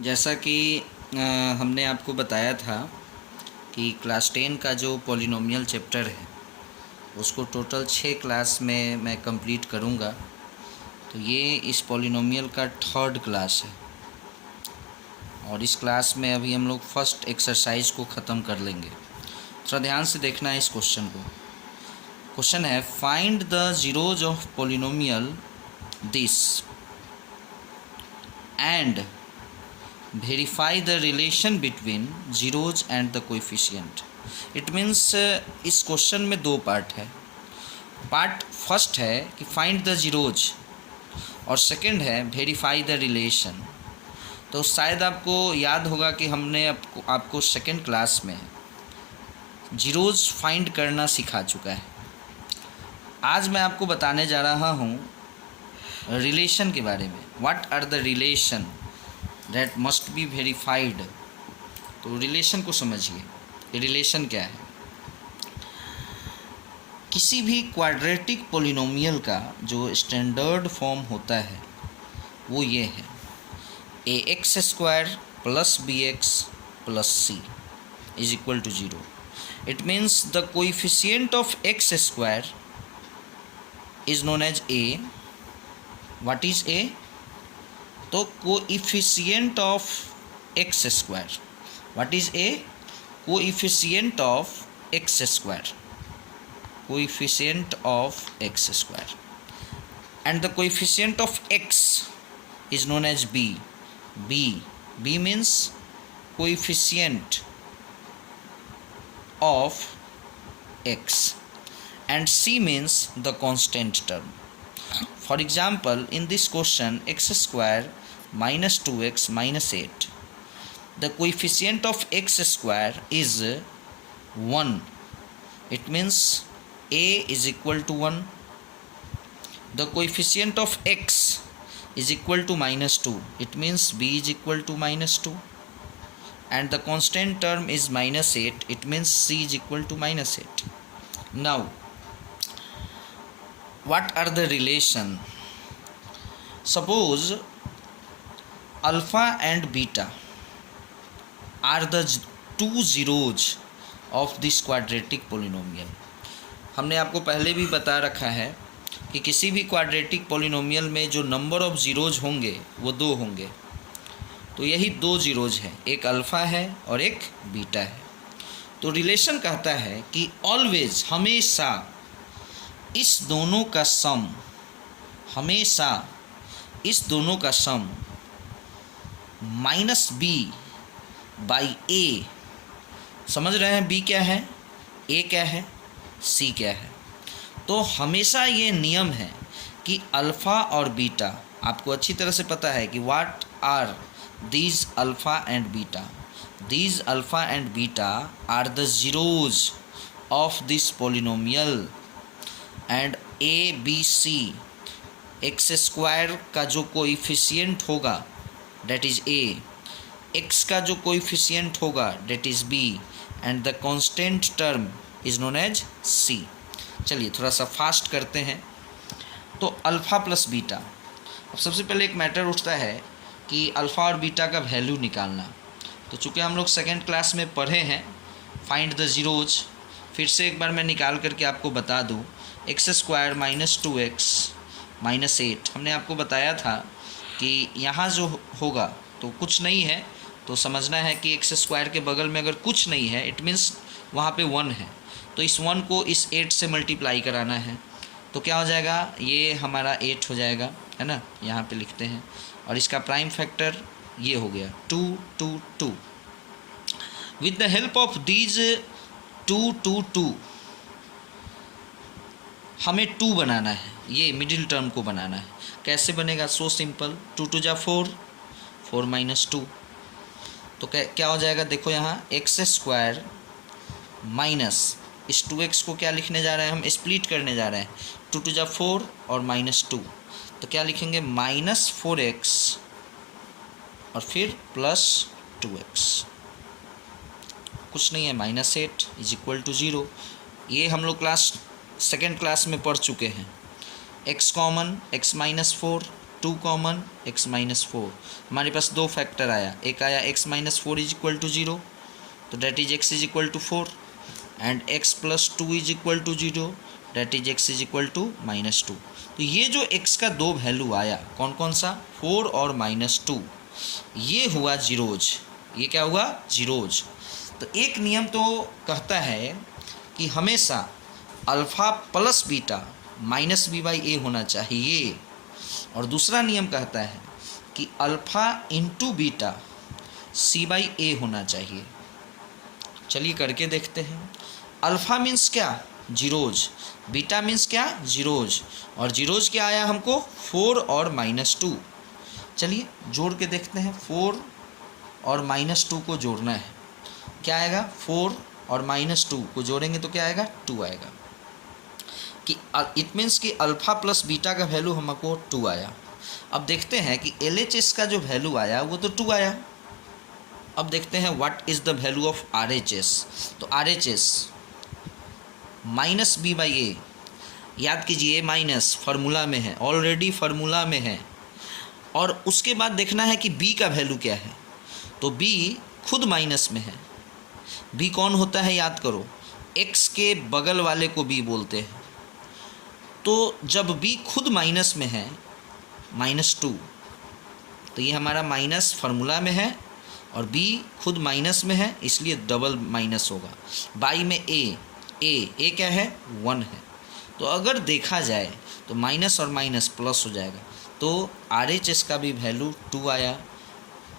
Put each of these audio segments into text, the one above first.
जैसा कि हमने आपको बताया था कि क्लास 10 का जो पॉलिनोमियल चैप्टर है उसको टोटल 6 क्लास में मैं कंप्लीट करूँगा। तो ये इस पॉलिनोमियल का थर्ड क्लास है और इस क्लास में अभी हम लोग फर्स्ट एक्सरसाइज को ख़त्म कर लेंगे। थोड़ा ध्यान से देखना है इस क्वेश्चन को। क्वेश्चन है find the zeros of polynomial this and verify the relation between zeros and the coefficient. It means इस क्वेश्चन में दो पार्ट है। पार्ट फर्स्ट है कि फाइंड द जीरोज और सेकंड है वेरीफाई द रिलेशन। तो शायद आपको याद होगा कि हमने आपको सेकंड क्लास में जीरोज फाइंड करना सिखा चुका है। आज मैं आपको बताने जा रहा हूँ रिलेशन के बारे में। What are the relation that must be verified. तो रिलेशन को समझिए। रिलेशन क्या है? किसी भी क्वाड्रेटिक पॉलिनोमियल का जो स्टैंडर्ड फॉर्म होता है वो ये है ax² + bx + c is equal to 0। It means the coefficient of x² is known as a। What is a? तो coefficient of x²। What is a? Coefficient of x²। Coefficient of x²। And the coefficient of x is known as b. b means coefficient of x and c means the constant term. For example, in this question x² minus 2x minus 8, the coefficient of x² is 1. It means a is equal to 1. The coefficient of x is equal to -2. It means b is equal to -2. And the constant term is -8. It means c is equal to -8. Now, what are the relation? Suppose alpha and beta are the two zeros of this quadratic polynomial. हमने आपको पहले भी बता रखा है कि किसी भी क्वाड्रेटिक पॉलिनोमियल में जो नंबर ऑफ़ ज़ीरोज़ होंगे वो दो होंगे। तो यही दो ज़ीरोज़ हैं, एक अल्फ़ा है और एक बीटा है। तो रिलेशन कहता है कि ऑलवेज, हमेशा इस दोनों का सम, हमेशा इस दोनों का सम -b/a। समझ रहे हैं b क्या है, a क्या है, c क्या है? तो हमेशा ये नियम है कि अल्फ़ा और बीटा, आपको अच्छी तरह से पता है कि what are these alpha and beta. These alpha and beta are the zeros of this polynomial and A B C x² का जो कोएफिशिएंट होगा डेट इज़ a, x का जो कोएफिशिएंट होगा that is b and the constant term is known as c। चलिए थोड़ा सा fast करते हैं। तो अल्फ़ा प्लस बीटा, अब सबसे पहले एक मैटर उठता है कि अल्फ़ा और बीटा का वैल्यू निकालना। तो चूँकि हम लोग सेकेंड क्लास में पढ़े हैं फाइंड द ज़ीरोज़, फिर से एक बार मैं निकाल करके आपको बता दूँ। x² - 2x - 8 हमने आपको बताया था कि यहाँ जो होगा तो कुछ नहीं है, तो समझना है कि x² के बगल में अगर कुछ नहीं है इट मीन्स वहाँ पे 1 है। तो इस 1 को इस 8 से मल्टीप्लाई कराना है। तो क्या हो जाएगा, ये हमारा 8 हो जाएगा, है ना। यहाँ पे लिखते हैं और इसका प्राइम फैक्टर ये हो गया 2 2 2। With the help of these 2 2 2 हमें 2 बनाना है, ये मिडिल टर्म को बनाना है। कैसे बनेगा? सो सिंपल, 2 2 जा 4, 4 - 2। तो क्या हो जाएगा, देखो यहाँ x² माइनस इस 2x को क्या लिखने जा रहे हैं, हम स्प्लिट करने जा रहे हैं। 2 2 जा 4 और -2, तो क्या लिखेंगे -4x और फिर +2x। कुछ नहीं है, -8 इज इक्वल टू 0। ये हम लोग सेकेंड क्लास में पढ़ चुके हैं। x common, x - 4 2 common, x minus 4। हमारे पास दो फैक्टर आया, एक आया x minus 4 is equal to 0, तो that is x is equal to 4, and x plus 2 is equal to 0, that is x is equal to minus 2। तो ये जो x का दो वैल्यू आया कौन कौन सा, 4 और माइनस 2, ये हुआ जीरोज। ये क्या हुआ, जीरोज। तो एक नियम तो कहता है कि हमेशा alpha plus beta minus B by A होना चाहिए, और दूसरा नियम कहता है कि alpha into beta C by A होना चाहिए। चलिए करके देखते हैं। अल्फ़ा मीन्स क्या, जीरोज, बीटा मीन्स क्या, जीरोज, और जीरोज क्या आया हमको, 4 और माइनस 2। चलिए जोड़ के देखते हैं, 4 और माइनस 2 को जोड़ना है, क्या आएगा, 4 और माइनस 2 को जोड़ेंगे तो क्या आएगा, 2 आएगा। कि इट मीन्स कि अल्फ़ा प्लस बीटा का वैल्यू हमको 2 आया। अब देखते हैं कि LHS का जो वैल्यू आया वो तो 2 आया। अब देखते हैं what is the value of RHS। तो RHS माइनस बी बाई ए, याद कीजिए माइनस फार्मूला में है, ऑलरेडी फार्मूला में है, और उसके बाद देखना है कि B का वैल्यू क्या है। तो B खुद माइनस में है। B कौन होता है, याद करो, X के बगल वाले को B बोलते हैं। तो जब B खुद माइनस में है, माइनस 2, तो ये हमारा माइनस फार्मूला में है, और B खुद माइनस में है, इसलिए डबल माइनस होगा। बाई में A क्या है, 1 है। तो अगर देखा जाए तो माइनस और माइनस प्लस हो जाएगा। तो RHS का भी वैल्यू 2 आया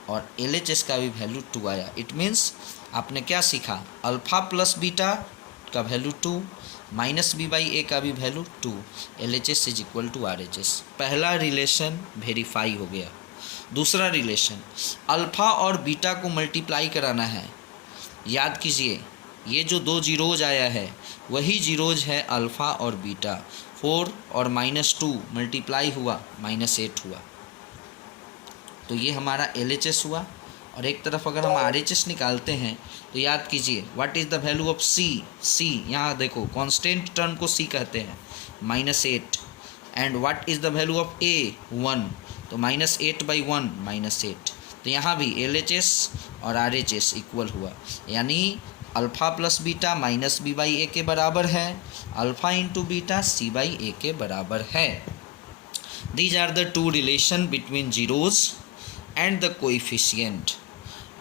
और LHS का भी वैल्यू 2 आया। इट मीन्स आपने क्या सीखा, अल्फ़ा प्लस बीटा का value 2, minus B by A का भी value 2, LHS is equal to RHS। पहला रिलेशन वेरीफाई हो गया। दूसरा रिलेशन, अल्फ़ा और बीटा को मल्टीप्लाई कराना है। याद कीजिए ये जो दो जीरोज आया है वही जीरोज है अल्फ़ा और बीटा। 4 और माइनस 2 मल्टीप्लाई हुआ, माइनस 8 हुआ, तो ये हमारा LHS हुआ। और एक तरफ अगर हम RHS निकालते हैं तो याद कीजिए what is the value of C। यहाँ देखो कांस्टेंट टर्म को C कहते हैं, -8, and what is the value of A, 1, तो -8 बाई 1, -8। तो यहाँ भी LHS और RHS इक्वल हुआ, यानी alpha plus beta minus B by A के बराबर है, alpha into beta C by A के बराबर है। These are the two relation between zeros and the coefficient.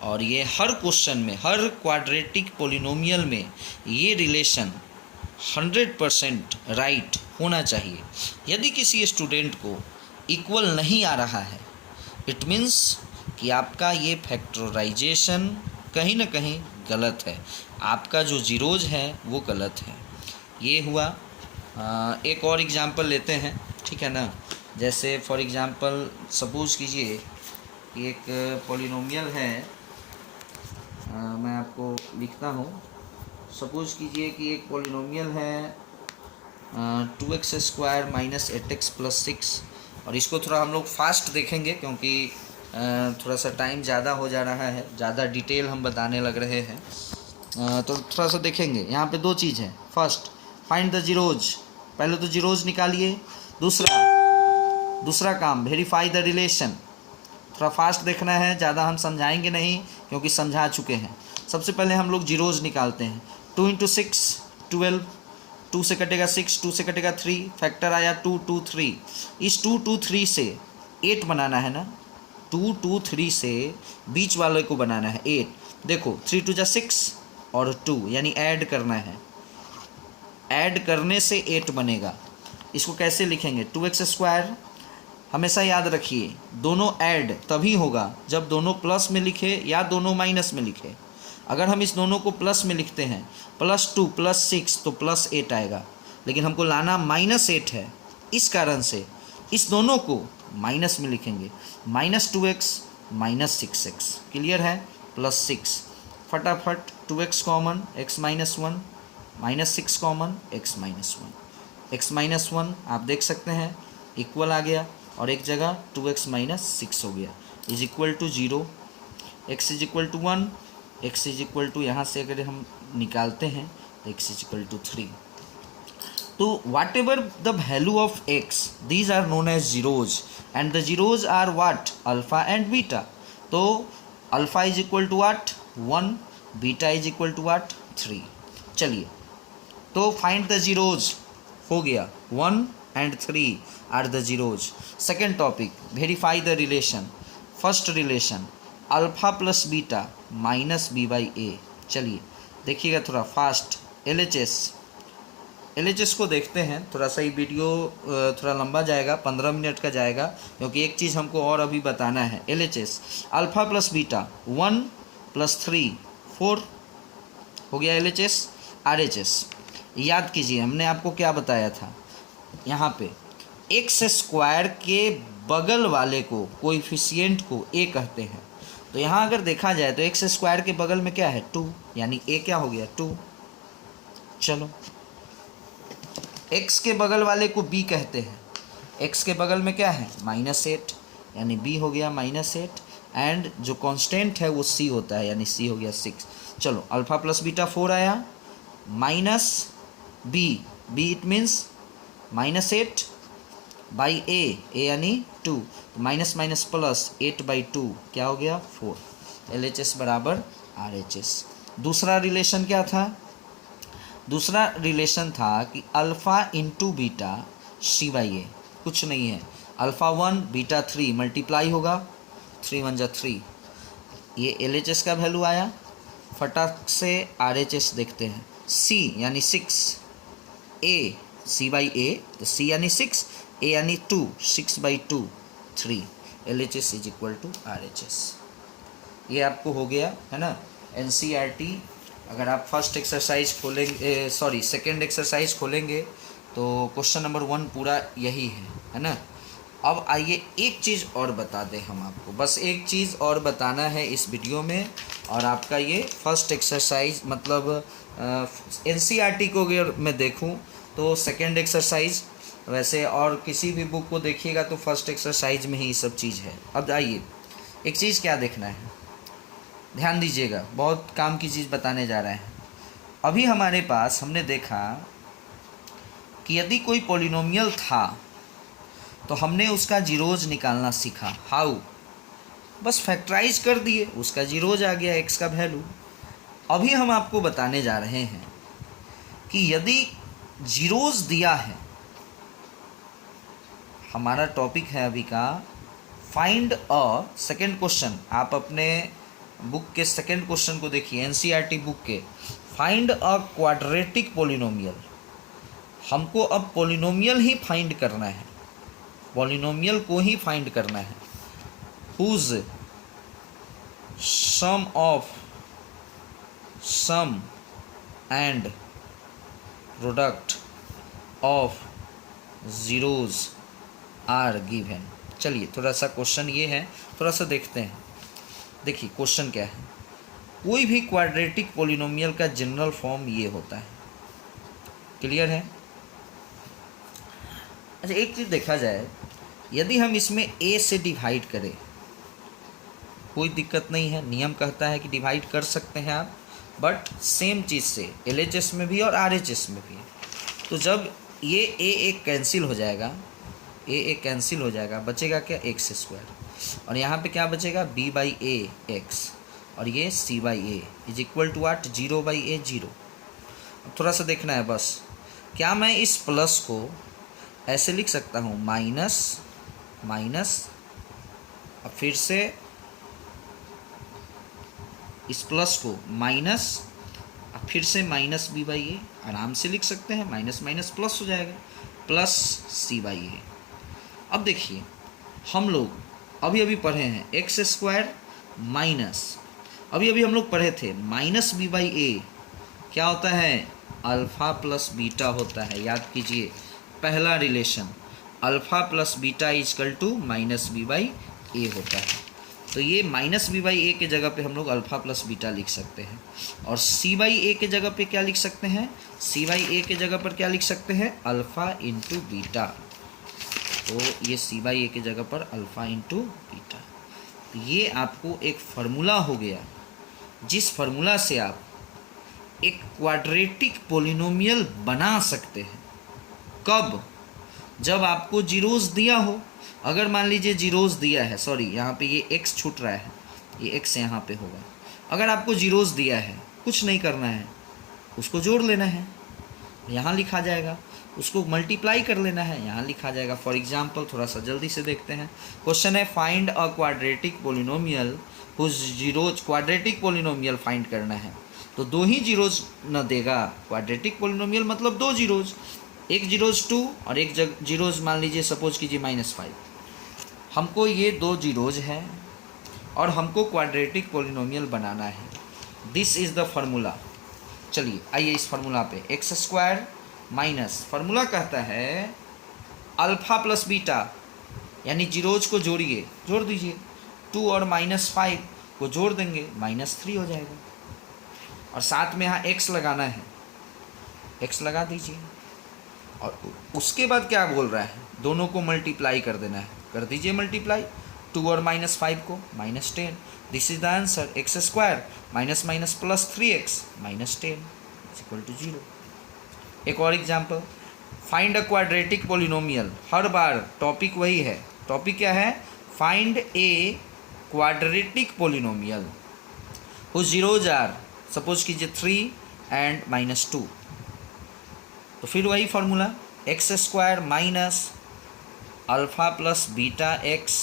और ये हर क्वेश्चन में, हर क्वाड्रेटिक पोलिनोमियल में ये रिलेशन 100% राइट होना चाहिए। यदि किसी स्टूडेंट को इक्वल नहीं आ रहा है, इट मीन्स कि आपका ये फैक्टराइजेशन कहीं ना कहीं गलत है, आपका जो जीरोज है वो गलत है। ये हुआ। एक और एग्जांपल लेते हैं, ठीक है ना। जैसे फॉर एग्जांपल सपोज कीजिए कि एक पॉलिनोमियल है, मैं आपको लिखता हूँ। सपोज कीजिए कि एक पॉलिनोमियल है 2x² माइनस 8x प्लस 6, और इसको थोड़ा हम लोग फास्ट देखेंगे क्योंकि थोड़ा सा टाइम ज़्यादा हो जा रहा है, ज़्यादा डिटेल हम बताने लग रहे हैं, तो थोड़ा सा देखेंगे। यहाँ पे दो चीज़ है, फर्स्ट फाइंड द जीरोज, पहले तो जीरोज निकालिए। दूसरा काम वेरीफाई द रिलेशन। थोड़ा फास्ट देखना है, ज़्यादा हम समझाएंगे नहीं क्योंकि समझा चुके हैं। सबसे पहले हम लोग जीरोज निकालते हैं। 2 × 6 12, 2 से कटेगा 6, 2 से कटेगा 3, फैक्टर आया 2 2 3। इस 2 2 3 से 8 बनाना है ना, 2 2 3 से बीच वाले को बनाना है 8। देखो 3 2 6 और 2, यानी ऐड करना है, ऐड करने से 8 बनेगा। इसको कैसे लिखेंगे, 2x²। हमेशा याद रखिए दोनों ऐड तभी होगा जब दोनों प्लस में लिखे या दोनों माइनस में लिखे। अगर हम इस दोनों को प्लस में लिखते हैं, +2 + 6 तो +8 आएगा, लेकिन हमको लाना -8 है, इस कारण से इस दोनों को माइनस में लिखेंगे। -2x -6x, क्लियर है, +6। फटाफट 2x common, x -1, -6 common, x -1, x -1 आप देख सकते हैं इक्वल आ गया, और एक जगह 2x - 6 हो गया, is equal to 0। x is equal to 1, x is equal to, यहाँ से अगर हम निकालते हैं तो x इज इक्वल टू 3। तो whatever the value of X, these are known as zeros, and the zeros are what, alpha and beta. तो alpha is equal to what 1, beta is equal to what 3. चलिए, तो find the zeros हो गया, 1 and 3 are the zeros. Second topic, verify the relation. First relation, alpha plus beta minus B by A. चलिए देखिएगा थोड़ा fast. L H S को देखते हैं. थोड़ा सा ही वीडियो थोड़ा लंबा जाएगा, 15 मिनट का जाएगा, क्योंकि एक चीज़ हमको और अभी बताना है. L H S alpha plus beta 1 + 3 4 हो गया L H S. Are H S याद कीजिए, हमने आपको क्या बताया था यहाँ पे, एक्स स्क्वायर के बगल वाले को, कोएफिशिएंट को ए कहते हैं. तो यहाँ अगर देखा जाए तो एक्स स्क्वायर के बगल में क्या है 2, यानी ए क्या हो गया 2. चलो, एक्स के बगल वाले को बी कहते हैं. एक्स के बगल में क्या है -8, यानी बी हो गया -8, एंड जो कांस्टेंट है वो सी होता है, यानी सी हो गया 6. चलो, अल्फा प्लस बीटा 4 आया, minus B, B it means -8 by A यानी 2, तो माइनस माइनस प्लस 8/2 क्या हो गया 4. एल एच एस बराबर आर एच एस. दूसरा रिलेशन क्या था? दूसरा रिलेशन था कि alpha into beta C by A. कुछ नहीं है, अल्फ़ा 1 बीटा 3 मल्टीप्लाई होगा, 3 1 जा 3. ये एल एच एस का वैल्यू आया. फटाक से आर एच एस देखते हैं. सी यानी 6, ए सी बाई ए, तो सी यानी 6, ए यानी 2, 6/2 3. L H S is equal to R H S. ये आपको हो गया है ना. एन सी आर टी अगर आप फर्स्ट एक्सरसाइज खोलेंगे, सॉरी सेकेंड एक्सरसाइज खोलेंगे, तो क्वेश्चन नंबर 1 पूरा यही है ना. अब आइए एक चीज़ और बता दें हम आपको, बस एक चीज़ और बताना है इस वीडियो में, और आपका ये फर्स्ट एक्सरसाइज मतलब एन सी आर टी को अगर मैं देखूं तो सेकेंड एक्सरसाइज, वैसे और किसी भी बुक को देखिएगा तो फर्स्ट एक्सरसाइज में ही ये सब चीज़ है. अब आइए एक चीज़ क्या देखना है, ध्यान दीजिएगा, बहुत काम की चीज़ बताने जा रहे हैं. अभी हमारे पास हमने देखा कि यदि कोई पॉलिनोमियल था तो हमने उसका जीरोज निकालना सीखा. हाउ? बस फैक्टराइज कर दिए, उसका जीरोज आ गया एक्स का वैल्यू. अभी हम आपको बताने जा रहे हैं कि यदि जीरोज दिया है, हमारा टॉपिक है अभी का फाइंड अ, सेकेंड क्वेश्चन, आप अपने बुक के सेकेंड क्वेश्चन को देखिए, एनसीईआरटी बुक के, फाइंड अ क्वाड्रेटिक पॉलिनोमियल. हमको अब पॉलिनोमियल ही फाइंड करना है, पॉलिनोमियल को ही फाइंड करना है. Whose sum of sum and product of zeros are given. चलिए थोड़ा सा क्वेश्चन ये है, थोड़ा सा देखते हैं. देखिए क्वेश्चन क्या है, कोई भी क्वाड्रेटिक पॉलिनोमियल का जनरल फॉर्म ये होता है. क्लियर है? अच्छा, एक चीज़ देखा जाए, यदि हम इसमें a से डिवाइड करें, कोई दिक्कत नहीं है, नियम कहता है कि डिवाइड कर सकते हैं आप, बट सेम चीज़ से एल एच एस में भी और आर एच एस में भी. तो जब ये a कैंसिल हो जाएगा, a कैंसिल हो जाएगा, बचेगा क्या एक्स स्क्वायर, और यहाँ पे क्या बचेगा b बाई ए एक्स, और ये c by A is equal to what 0 by A 0. अब थोड़ा सा देखना है बस, क्या मैं इस प्लस को ऐसे लिख सकता हूँ माइनस माइनस, अब फिर से इस प्लस को माइनस, अब फिर से माइनस बी बाई ए, आराम से लिख सकते हैं, माइनस माइनस प्लस हो जाएगा, प्लस सी बाई ए. अब देखिए हम लोग अभी अभी पढ़े हैं एक्स स्क्वायर माइनस, अभी अभी हम लोग पढ़े थे माइनस बी बाई ए क्या होता है, अल्फ़ा प्लस बीटा होता है. याद कीजिए पहला relation, alpha plus beta is equal to minus B by A होता है. तो ये माइनस बी बाई ए के जगह पे हम लोग अल्फ़ा प्लस बीटा लिख सकते हैं, और सी बाई ए के जगह पे क्या लिख सकते हैं, सी बाई ए के जगह पर क्या लिख सकते हैं, अल्फ़ा इंटू बीटा. तो ये सी बाई ए के जगह पर अल्फ़ा इंटू बीटा. तो ये आपको एक फार्मूला हो गया, जिस फार्मूला से आप एक क्वाड्रेटिक पॉलिनोमियल बना सकते हैं. कब? जब आपको जीरोस दिया हो। अगर मान लीजिए जीरोस दिया है, सॉरी यहाँ पे ये एक्स छूट रहा है, ये एक्स यहाँ पे होगा। अगर आपको जीरोस दिया है, कुछ नहीं करना है, उसको जोड़ लेना है, यहाँ लिखा जाएगा। उसको मल्टीप्लाई कर लेना है, यहाँ लिखा जाएगा। फॉर एग्जाम्पल थोड़ा सा जल्दी से देखते हैं। क्वेश्चन है find a quadratic polynomial whose zeros. Quadratic polynomial find करना है, तो दो ही जीरोज न देगा। क्वाड्रेटिक पोलिनोमियल मतलब दो जीरोज, एक जीरोज 2 और एक जीरोज मान लीजिए सपोज कीजिए -5। हमको ये दो जीरोज है और हमको क्वाड्रेटिक पोलिनोमियल बनाना है। This is the formula. चलिए आइए इस फार्मूला पे। एक्स स्क्वायर माइनस, फार्मूला कहता है अल्फा प्लस बीटा, यानी जीरोज को जोड़िए, जोड़ दीजिए। 2 और -5 को जोड़ देंगे, -3 हो जाएगा। और साथ में यहाँ एक्स लगाना है, एक्स लगा दीजिए। और उसके बाद क्या बोल रहा है, दोनों को मल्टीप्लाई कर देना है, कर दीजिए मल्टीप्लाई। 2 और -5 को -10। This is the answer. X square minus minus plus 3x -10 equal to 0। एक और example, find a quadratic polynomial. हर बार टॉपिक वही है। टॉपिक क्या है? Find a quadratic polynomial whose zeros are, suppose कीजिए 3 एंड -2। तो फिर वही formula, x square minus alpha plus beta x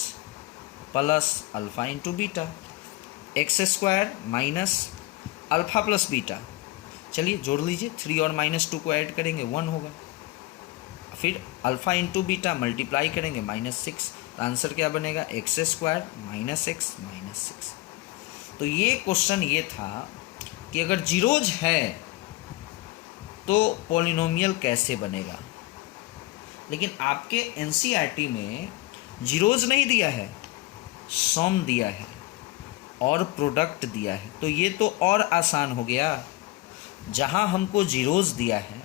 plus alpha into beta. X square minus alpha plus beta, चलिए जोड़ लीजिए। 3 और -2 को ऐड करेंगे 1 होगा। फिर अल्फ़ा इंटू बीटा मल्टीप्लाई करेंगे -6। तो आंसर क्या बनेगा? X square minus x minus 6। तो ये क्वेश्चन ये था कि अगर जीरोज है तो पॉलिनोमियल कैसे बनेगा। लेकिन आपके एनसीईआरटी में जीरोज नहीं दिया है, सम दिया है और प्रोडक्ट दिया है। तो ये तो और आसान हो गया। जहाँ हमको जीरोज दिया है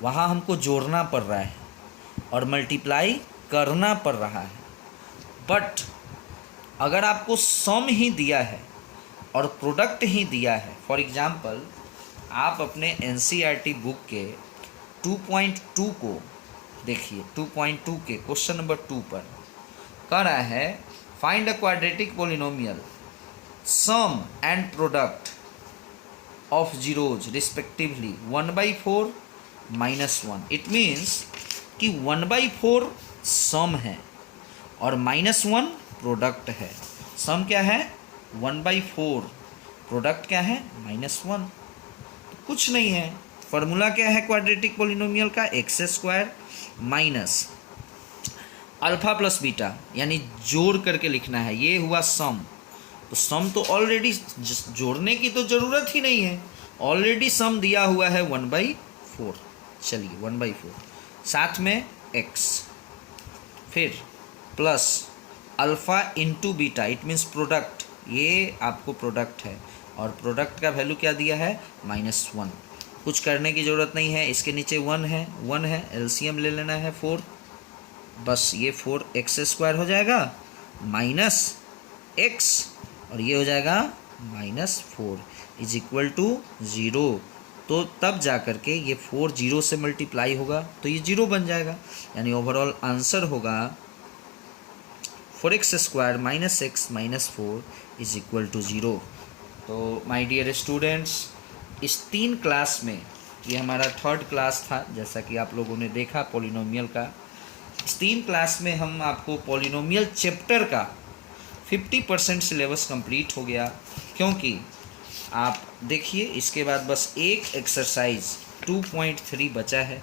वहाँ हमको जोड़ना पड़ रहा है और मल्टीप्लाई करना पड़ रहा है। बट अगर आपको सम ही दिया है और प्रोडक्ट ही दिया है, फॉर एग्जांपल आप अपने एनसीईआरटी बुक के 2.2 को देखिए। 2.2 के क्वेश्चन नंबर 2 पर कह रहा है find a quadratic polynomial sum and product of zeros respectively 1/4 -1। It means कि 1/4 सम है और -1 प्रोडक्ट है। सम क्या है? 1/4, प्रोडक्ट क्या है? -1। कुछ नहीं है। फार्मूला क्या है क्वाड्रेटिक पोलिनोमियल का? X square minus alpha plus beta, यानी जोड़ करके लिखना है। ये हुआ सम। तो सम तो ऑलरेडी, जोड़ने की तो ज़रूरत ही नहीं है, ऑलरेडी सम दिया हुआ है 1/4। चलिए 1/4, साथ में x, फिर plus alpha into beta, it means product. ये आपको प्रोडक्ट है और प्रोडक्ट का वैल्यू क्या दिया है? -1। कुछ करने की ज़रूरत नहीं है। इसके नीचे 1 है, एलसीएम ले लेना है 4। बस ये 4x² हो जाएगा माइनस x और ये हो जाएगा -4 इज इक्वल टू 0। तो तब जा कर के ये 4 0 से मल्टीप्लाई होगा तो ये 0 बन जाएगा। यानी ओवरऑल आंसर होगा 4x² minus x minus 4 is equal to 0। तो माय डियर स्टूडेंट्स, इस 3 क्लास में, ये हमारा 3rd क्लास था जैसा कि आप लोगों ने देखा पॉलिनोमियल का। इस 3 क्लास में हम आपको पॉलिनोमियल चैप्टर का 50% सिलेबस कंप्लीट हो गया। क्योंकि आप देखिए इसके बाद बस एक एक्सरसाइज 2.3 बचा है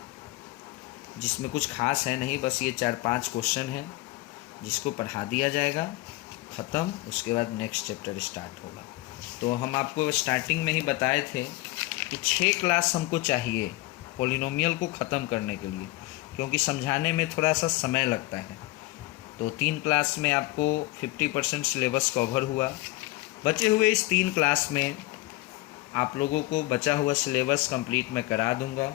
जिसमें कुछ खास है नहीं, बस ये 4-5 क्वेश्चन हैं जिसको पढ़ा दिया जाएगा, ख़त्म। उसके बाद नेक्स्ट चैप्टर स्टार्ट होगा। तो हम आपको स्टार्टिंग में ही बताए थे कि 6 क्लास हमको चाहिए पॉलिनोमियल को ख़त्म करने के लिए, क्योंकि समझाने में थोड़ा सा समय लगता है। तो 3 क्लास में आपको 50% सिलेबस कवर हुआ। बचे हुए इस 3 क्लास में आप लोगों को बचा हुआ सिलेबस कंप्लीट मैं करा दूंगा।